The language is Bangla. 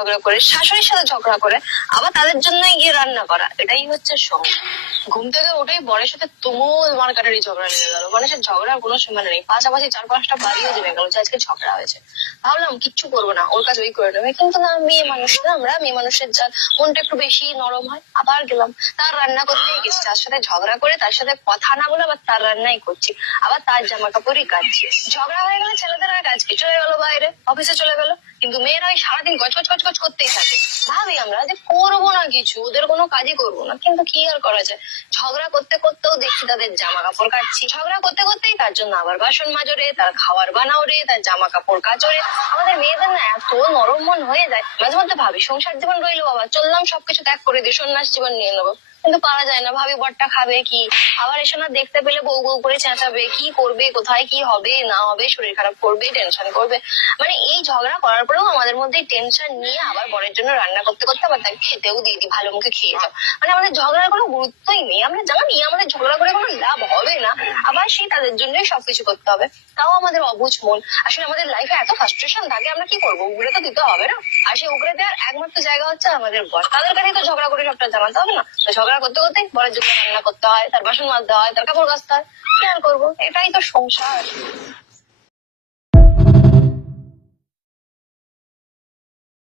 ঝগড়া করে, শাশুড়ির সাথে ঝগড়া করে, আবার তাদের জন্যই গিয়ে রান্না করা, এটাই হচ্ছে সংসার। ঘুম থেকে উঠেই বরের সাথে তুমুল মারকাটারি ঝগড়া লেগে গেল। মানুষের ঝগড়ার কোনো সীমানা নেই, পাশাপাশি 4-5টা বাড়িও জেনে গেল যে আজকে ঝগড়া হয়েছে। ভাবলাম কিচ্ছু করবো না, ওর কাজ ওই করে নেবে, কিন্তু না, মেয়ে মানুষ না আমরা, মেয়ে মানুষের যার মনটা একটু বেশি নরম হয়। আবার গেলাম তার রান্না করতে গেছি, তার সাথে ঝগড়া করে তার সাথে কথা না বলে আবার তার রান্নাই করছি, আবার তার জামা কাপড়ই কাচ্ছি। ঝগড়া হয়ে গেলে ছেলেদের আর কাজ কি, চলে গেল বাইরে, অফিসে চলে গেল, কিন্তু মেয়েরা ওই সারাদিন গজগজ গজগজ করতেই থাকে। ভাবি আমরা যে করবো না কিছু, ওদের কোনো কাজই করবো না, কিন্তু কি আর করা যায়। ঝগড়া করতে করতেও দেখছি তাদের জামা কাপড় কাচ্ছি, ঝগড়া করতে করতেই তার জন্য আবার বাসন মাজো রে, তার খাবার বানাও রে, তার জামা কাপড় কাচো রে। আমাদের মেয়েদের না এত নরম মন হয়ে যায়, মাঝে মধ্যে ভাবি সংসার জীবন রইলো বাবা, চললাম সবকিছু ত্যাগ করে দিয়ে সন্ন্যাস জীবন নিয়ে নেবো, কিন্তু পারা যায় না। ভাবি বরটা খাবে কি, আবার এসে না দেখতে পেলে বউ বউ করে চেঁচাবে, কি করবে, কোথায় কি হবে না হবে, শরীর খারাপ করবে, টেনশন করবে। মানে এই ঝগড়া করার পরেও আমাদের মধ্যে টেনশন নিয়ে আবার বরের জন্য রান্না করতে করতে আবার তাকে খেতেও দিয়ে দিই, ভালো মুখে খেয়ে যাও। মানে আমাদের ঝগড়ার কোনো গুরুত্বই নেই, আমরা জানি আমাদের ঝগড়া করে কোনো লাভ হবে না, আবার সেই তাদের জন্যই সবকিছু করতে হবে। তাও আমাদের অবুঝ মন। আসলে আমাদের লাইফে এত ফ্রাস্ট্রেশন থাকে, আমরা কি করবো, উগরে তো দিতে হবে না। আর সেই উগরে দেওয়ার একমাত্র জায়গা হচ্ছে আমাদের বর, তাদের কাছে তো ঝগড়া করে সবটা জানাতে হবে না। তো ঝগড়া করতে করতে বরের জন্য রান্না করতে হয়, তার বাসন মাজতে হয়, তার কাপড় কাচতে হয়, কি আর করবো, এটাই তো সংসার।